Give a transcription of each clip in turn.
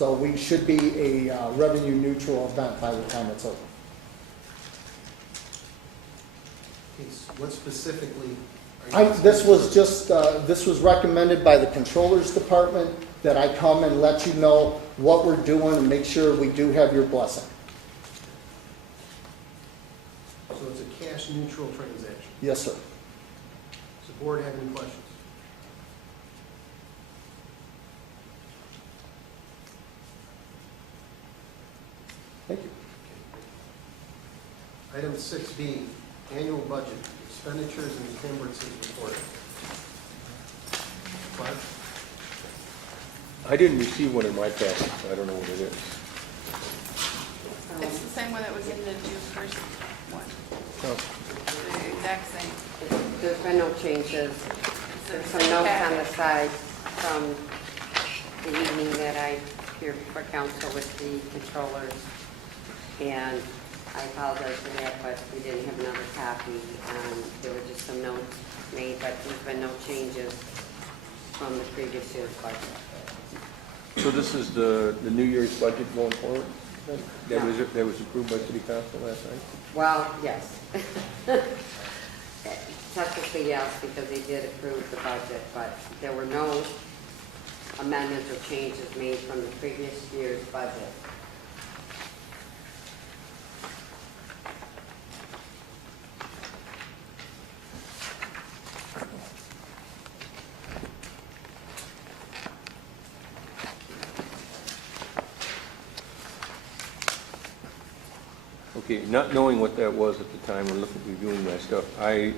So we should be a revenue neutral event by the time it's over. What specifically are you This was just, this was recommended by the Controller's Department, that I come and let you know what we're doing and make sure we do have your blessing. So it's a cash neutral transaction. Yes, sir. Does the board have any questions? Thank you. Item 6B, annual budget, expenditures and encumbrances report. Clark? I didn't receive one in my package, so I don't know what it is. It's the same one that was in the June 1st one, Oh, the exact same. There's been no changes. It's There's the some same notes on packet. the side from the evening that I appeared before council with the controllers. And I apologize for that, but we didn't have another copy. There were just some notes made, but there's been no changes from the previous year's budget. so this is the New Year's budget going forward? That was approved by city council last night? Well, yes. Technically, yes, because they did approve the budget, but there were no amendments or changes made from the previous year's budget. Okay, not knowing what that was at the time when reviewing my stuff, I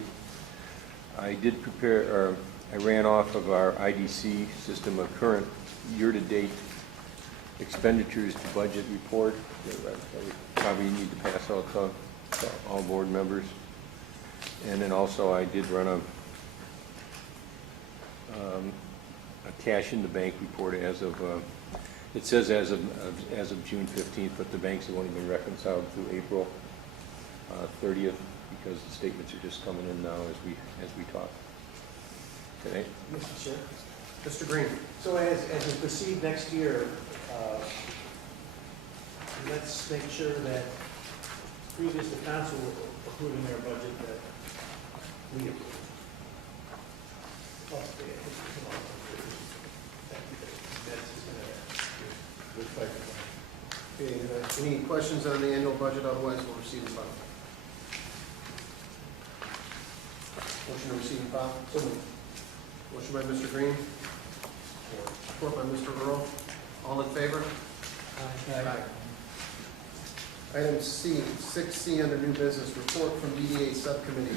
did prepare, or I ran off of our IDC system a current year-to-date expenditures to budget report that I probably need to pass out to all board members. And then also I did run a cash in the bank report as of, it says as of June 15th, but the banks have only been reconciled through April 30th because the statements are just coming in now as we talk today. Mr. Chair. Mr. Green? So as we proceed next year, let's make sure that previous to council approving our budget that we approve. Okay, any questions on the annual budget? Otherwise, we'll receive and file. Motion to receive and file. So moved. Motion by Mr. Green. Support by Mr. Earl. All in favor? Item C, 6C under new business, report from DDA subcommittee.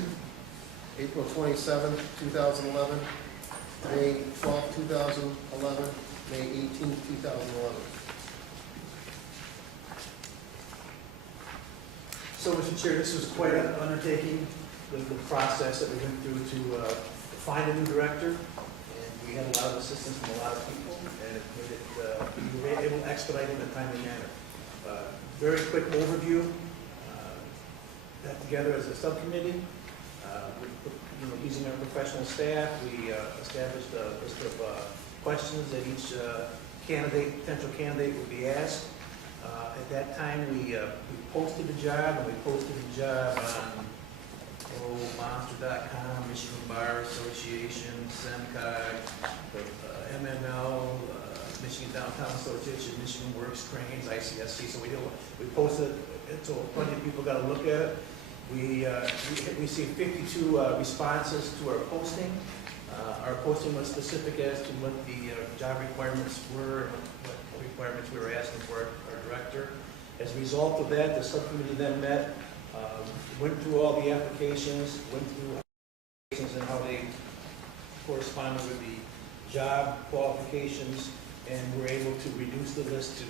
April 27, 2011, May 12, 2011, May 18, 2011. So, Mr. Chair, this was quite an undertaking, the process that we went through to find a new director. And we had a lot of assistance from a lot of people, and it made it, we were able to expedite it in a timely manner. Very quick overview, got together as a subcommittee, using our professional staff. We established a list of questions that each potential candidate would be asked. At that time, we posted the job, and we posted the job on Monster.com, Michigan Bar Association, SEMCOG, MML, Michigan Downtown Association, Michigan Works, Cranes, ICSC. So we posted it, so plenty of people got to look at it. We received 52 responses to our posting. Our posting was specific as to what the job requirements were, and what requirements we were asking for our director. As a result of that, the subcommittee then met, went through all the applications, and how they corresponded with the job qualifications, and were able to reduce the list to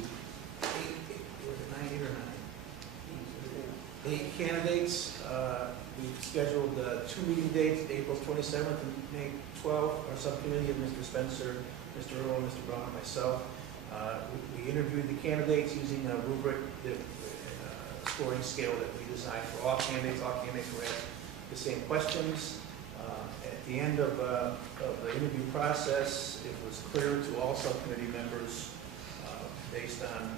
eight candidates. We scheduled 2 meeting dates, April 27th and May 12th. Our subcommittee of Mr. Spencer, Mr. Earl, Mr. Brown, and myself. We interviewed the candidates using a rubric, scoring scale that we designed for all candidates. All candidates were asked the same questions. At the end of the interview process, it was clear to all subcommittee members, based based on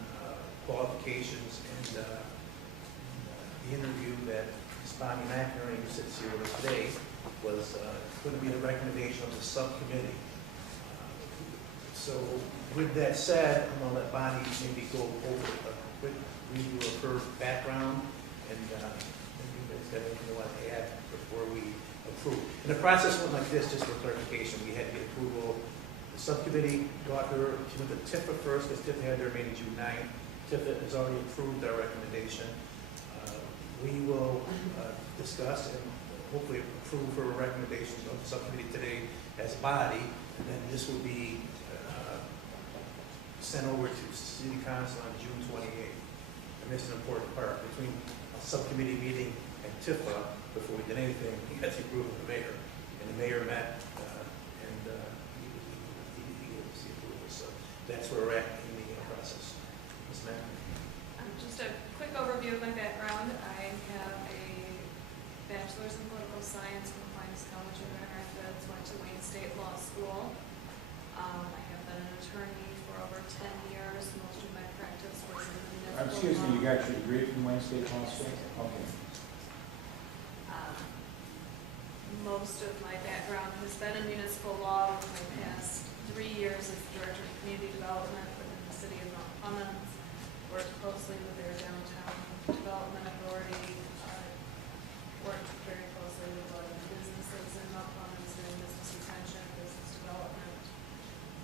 qualifications and the interview that Ms. Bonnie McInerney, who sits here with us today, was going to be the recommendation of the subcommittee. So with that said, I'm going to let Bonnie maybe go over a quick review of her background and maybe you guys got anything you want to add before we approve. And the process went like this, just for clarification. We had to get approval. The subcommittee got her, she went to TIFA first, because TIFA had their meeting June 9th. TIFA has already approved our recommendation. We will discuss and hopefully approve her recommendations of the subcommittee today as a body, and then this will be sent over to City Council on June 28th. And this is an important part. Between a subcommittee meeting and TIFA, before we did anything, we got the approval of the mayor. And the mayor met and he gave us the approval. So that's where we're at in the process. Ms. Mack? Just a quick overview of my background. I have a bachelor's in political science from Aquinas College in Grand Rapids, went to Wayne State Law School. I have been an attorney for over 10 years. Most of my practice was in the municipal Excuse me, you law. got your degree from Wayne State Law School? Okay. Most of my background has been in municipal law, with my past 3 years as Director of Community Development within the City of Mount Clemens. Worked closely with their downtown development authority, worked very closely with a lot of businesses in Mount Clemens and business retention, business development.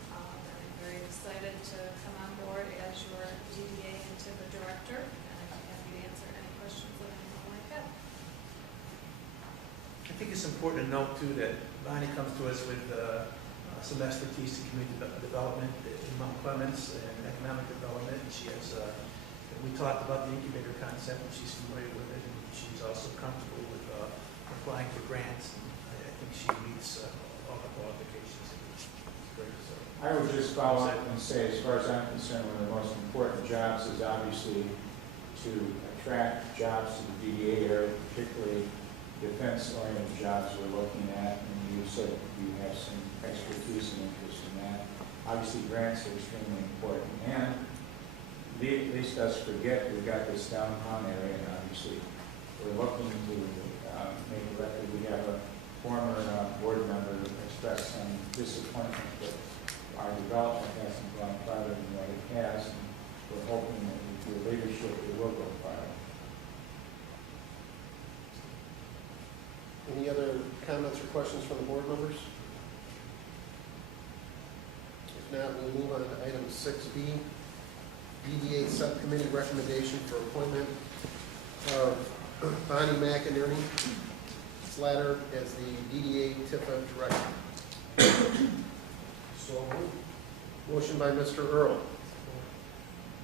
And I'm very excited to come on board as your DDA and TIFA director, and I'm happy to answer any questions that anyone might have. I think it's important to note too that Bonnie comes to us with some expertise in community development in Mount Clemens and economic development. And she has, we talked about the incubator concept, and she's familiar with it, and she's also comfortable with applying for grants. And I think she meets all the qualifications. Great, so. I would just follow up and say, as far as I'm concerned, one of the most important jobs is obviously to attract jobs to the DDA area, particularly defense-oriented jobs we're looking at, and you said you have some expertise and interest in that. Obviously, grants are extremely important, and at least us forget we've got this downtown area, and obviously we're looking to make a record. We have a former board member expressed some disappointment that our development hasn't gone farther than what it has, and we're hoping that with your leadership it will go farther. Any other comments or questions from the board members? If not, we'll move on to item 6B, DDA Subcommittee Recommendation for Appointment of Bonnie McInerney Slatter as the DDA TIFA Director. So moved. Motion by Mr. Earl.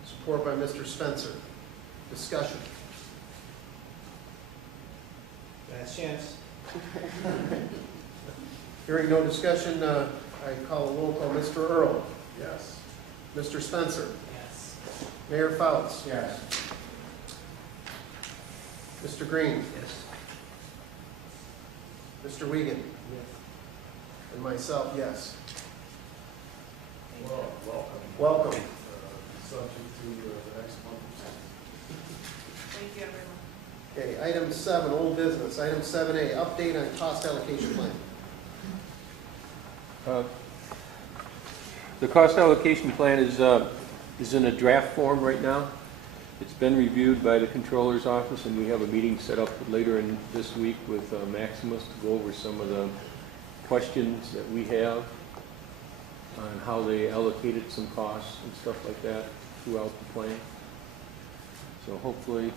Support by Mr. Spencer. Discussion. Last chance. Hearing no discussion, I call a roll call. Mr. Earl. Yes. Mr. Spencer. Yes. Mayor Fouts. Yes. Mr. Green. Yes. Mr. Wiegand. And myself, yes. Thank you. Welcome. Subject to the next month. Thank you, everyone. Okay, item 7, old business. Item 7A, update on cost allocation plan. The cost allocation plan is in a draft form right now. It's been reviewed by the Controller's Office, and we have a meeting set up later in this week with Maximus to go over some of the questions that we have on how they allocated some costs and stuff like that throughout the plan. So hopefully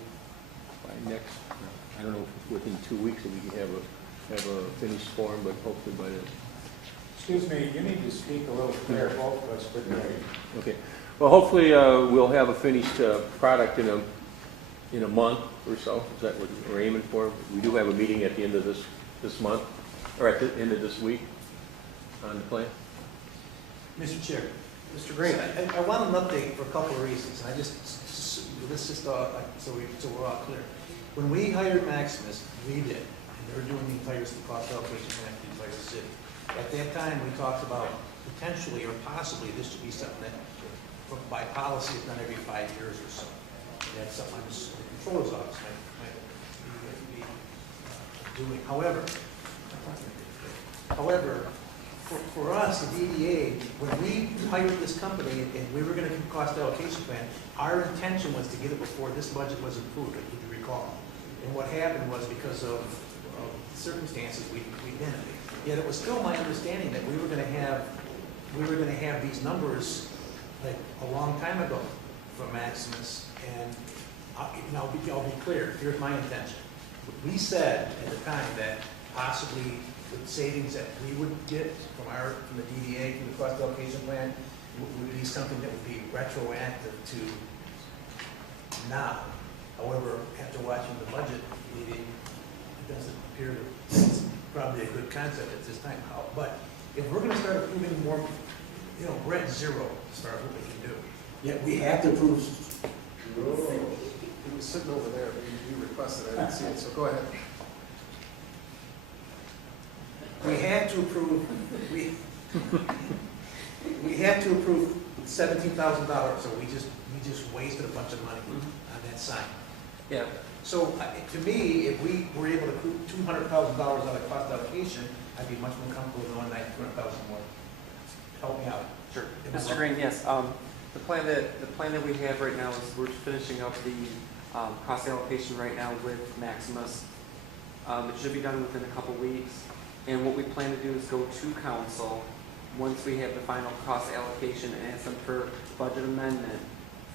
by next, I don't know, if within 2 weeks that we can have a finished form, but hopefully by then. Excuse me, you need to speak a little clearer, both of us, but Okay. Well, hopefully we'll have a finished product in a month or so. Is that what we're aiming for? We do have a meeting at the end of this month, or at the end of this week on the plan. Mr. Chair. Mr. Green. I want an update for a couple of reasons. This is so we're all clear. When we hired Maximus, we did, and they were doing the entire cost allocation plan for the entire city. At that time, we talked about potentially or possibly this should be something that by policy, it's done every 5 years or so. And that's something the controller's office might be doing. However, for us, the DDA, when we hired this company and we were going to do cost allocation plan, our intention was to get it before this budget was approved, if you recall. And what happened was because of circumstances, we didn't. Yet it was still my understanding that we were going to have these numbers like a long time ago for Maximus. And I'll be clear. Here's my intention. We said at the time that possibly the savings that we would get from the DDA through the cost allocation plan would be something that would be retroactive to now. However, after watching the budget meeting, it doesn't appear that it's probably a good concept at this time. But if we're going to start approving more, we're at zero as far as what we can do. Yet we have to approve. It was sitting over there, but you requested, I didn't see it, so go ahead. We had to approve. We had to approve $17,000, so we just wasted a bunch of money on that sign. Yeah. So to me, if we were able to approve $200,000 out of cost allocation, I'd be much more comfortable knowing that $200,000 more. Help me out. Sure. Mr. Green, yes. The plan that we have right now is we're finishing up the cost allocation right now with Maximus. It should be done within a couple weeks. And what we plan to do is go to council once we have the final cost allocation and ask them for budget amendment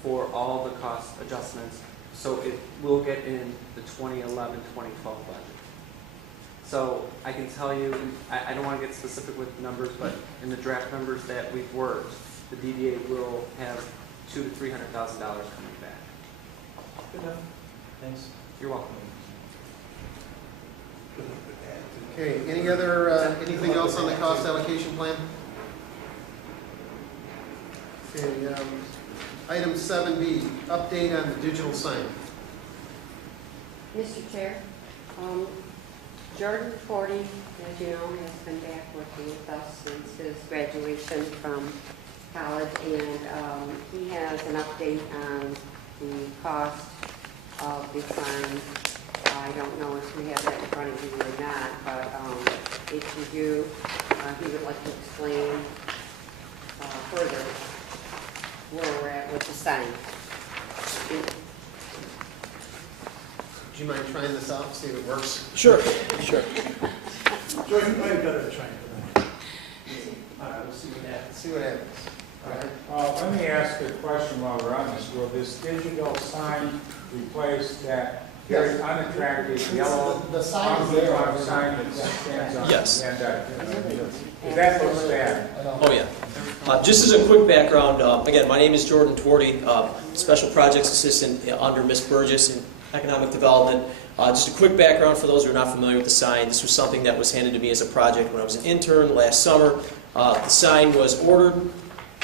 for all the cost adjustments. So it will get in the 2011-2012 budget. So I can tell you, I don't want to get specific with numbers, but in the draft numbers that we've worked, the DDA will have $200,000 to $300,000 coming back. Good enough. Thanks. You're welcome. Okay, anything else on the cost allocation plan? Okay, item 7B, update on the digital sign. Mr. Chair, Jordan Forty, as you know, has been back working with us since his graduation from college, and he has an update on the cost of the sign. I don't know if we have that in front of you or not, but if you do, he would like to explain further where we're at with the sign. Do you mind trying this out, see if it works? Sure. Joy, you might have better try it tonight. All right, we'll see what happens. See what happens. All right. Let me ask a question while we're on this. Will this digital sign replace that very unattractive yellow The sign is there. sign that stands on? Yes. And that looks bad. Oh, yeah. Just as a quick background, again, my name is Jordan Twardy, Special Projects Assistant under Ms. Burgess in Economic Development. Just a quick background for those who are not familiar with the sign. This was something that was handed to me as a project when I was an intern last summer. The sign was ordered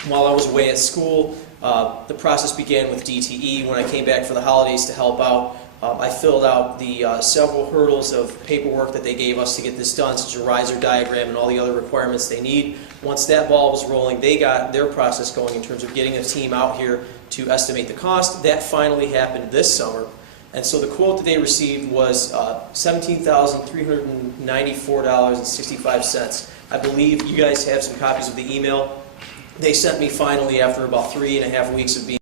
while I was away at school. The process began with DTE. When I came back for the holidays to help out, I filled out the several hurdles of paperwork that they gave us to get this done, such as a riser diagram and all the other requirements they need. Once that ball was rolling, they got their process going in terms of getting a team out here to estimate the cost. That finally happened this summer. And so the quote that they received was $17,394.65. I believe you guys have some copies of the email. They sent me finally, after about 3.5 weeks of being